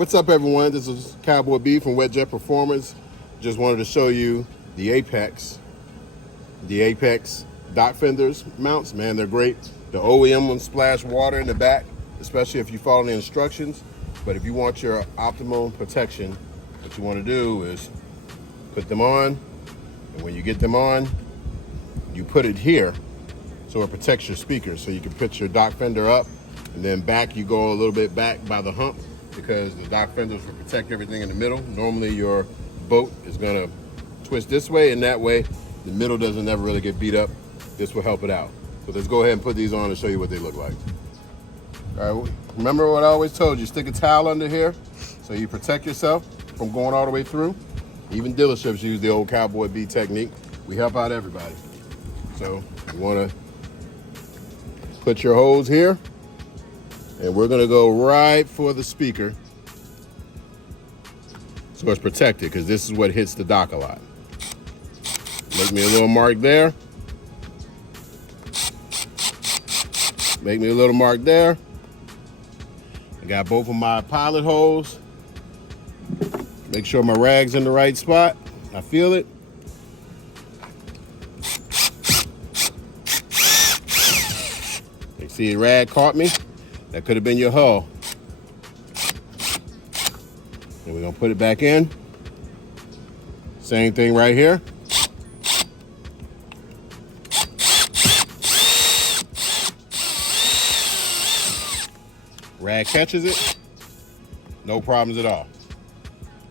what's up everyone? This is Cowboy B from Wet Jet Performance. Just wanted to show you the Apex dock fenders mounts. Man, they're great. The OEM ones splash water in the back, especially if you follow the instructions. But if you want your optimal protection, what you want to do is put them on, and when you get them on, you put it here so it protects your speakers. So you can put your dock fender up, and then back you go a little bit back by the hump, because the dock fenders will protect everything in the middle. Normally your boat is gonna twist this way and that way. The middle doesn't ever really get beat up. This will help it out. So let's go ahead and put these on and show you what they look like. All right, remember what I always told you, stick a towel under here so you protect yourself from going all the way through. Even dealerships use the old Cowboy B technique. We help out everybody. So you wanna put your hose here, and we're gonna go right for the speaker so it's protected, because this is what hits the dock a lot. Make me a little mark there. Make me a little mark there. I got both of my pilot holes. Make sure my rag's in the right spot. I feel it. You see, the rag caught me. That could have been your hull. And we're gonna put it back in. Same thing right here. Rag catches it, no problems at all.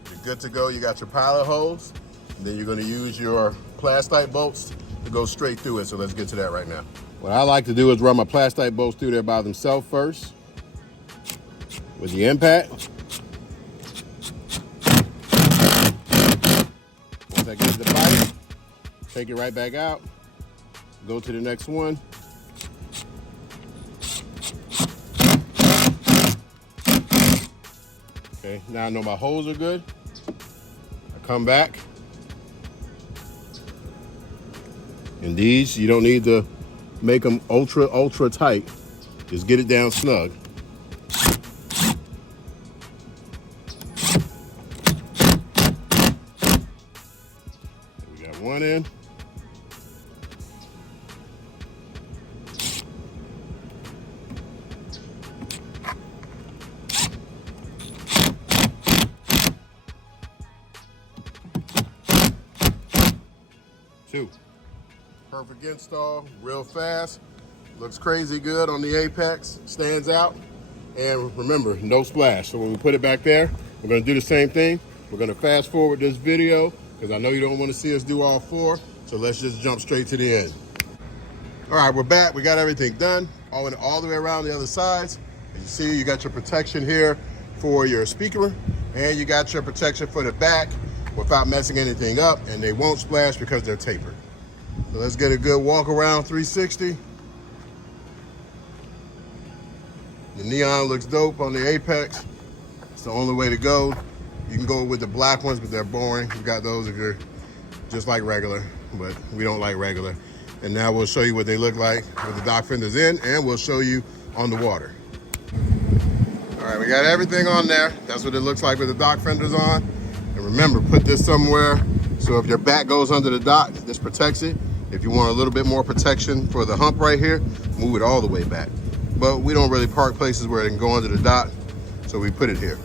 You're good to go. You got your pilot hose, and then you're gonna use your plastite bolts to go straight through it. So let's get to that right now. What I like to do is run my plastite bolts through there by themselves first with the impact. Once I get the bite, take it right back out, go to the next one. Okay, now I know my holes are good. I come back. And these, you don't need to make them ultra tight. Just get it down snug. We got one in. Two. Perfect install, real fast. Looks crazy good on the Apex, stands out. And remember, no splash. So when we put it back there, we're gonna do the same thing. We're gonna fast forward this video, because I know you don't wanna see us do all four. So let's just jump straight to the end. All right, we're back. We got everything done. All the way around the other sides. As you see, you got your protection here for your speaker, and you got your protection for the back without messing anything up, and they won't splash because they're tapered. So let's get a good walk around 360. The neon looks dope on the Apex. It's the only way to go. You can go with the black ones, but they're boring. You got those if you're just like regular, but we don't like regular. And now we'll show you what they look like with the dock fenders in, and we'll show you on the water. All right, we got everything on there. That's what it looks like with the dock fenders on. And remember, put this somewhere so if your back goes under the dock, this protects it. If you want a little bit more protection for the hump right here, move it all the way back. But we don't really park places where it can go under the dock, so we put it here.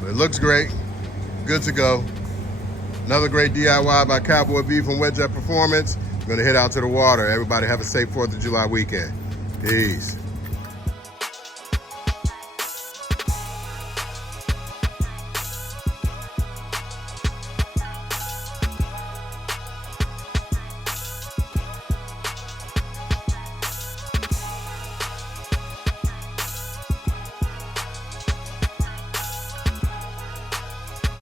But it looks great, good to go. Another great DIY by Cowboy B from Wet Jet Performance. I'm gonna head out to the water. Everybody have a safe 4th of July weekend. Peace.